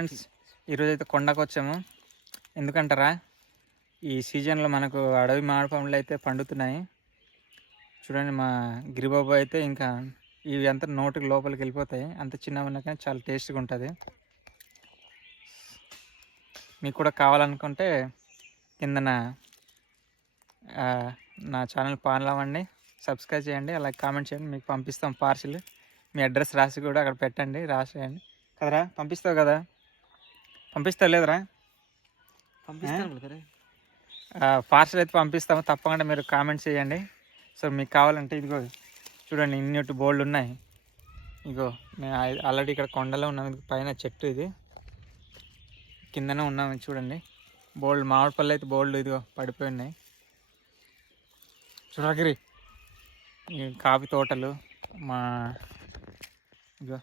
Friends, ఈరోజు అయితే కొండకు వచ్చాము. ఎందుకంటారా, ఈ సీజన్లో మనకు అడవి మామిడి పండ్లు అయితే పండుతున్నాయి. చూడండి, మా గిరిబాబు అయితే ఇంకా ఇవి అంతా నోటికి లోపలికి వెళ్ళిపోతాయి. అంత చిన్నగా ఉన్నా కానీ చాలా టేస్ట్గా ఉంటుంది. మీకు కూడా కావాలనుకుంటే కిందన నా ఛానల్ ఫాలో అవ్వండి, సబ్స్క్రైబ్ చేయండి, అలాగే కామెంట్ చేయండి. మీకు పంపిస్తాం పార్సిల్. మీ అడ్రస్ రాసి కూడా అక్కడ పెట్టండి, రాసేయండి కదరా. పంపిస్తావు కదా? పంపిస్తావు లేదురా? పార్సల్ అయితే పంపిస్తాము, తప్పకుండా మీరు కామెంట్స్ చేయండి. సో మీకు కావాలంటే ఇదిగో చూడండి, ఇన్నట్టు బోల్డ్ ఉన్నాయి. ఇగో మేము ఆల్రెడీ ఇక్కడ కొండలో ఉన్నాం. పైన చెట్టు ఇది, కిందనే ఉన్నాము. చూడండి, బోల్డ్ మామిడి పళ్ళు అయితే బోల్డ్ ఇదిగో పడిపోయి ఉన్నాయి. చూడగిరి కాఫీ తోటలు మా ఇగో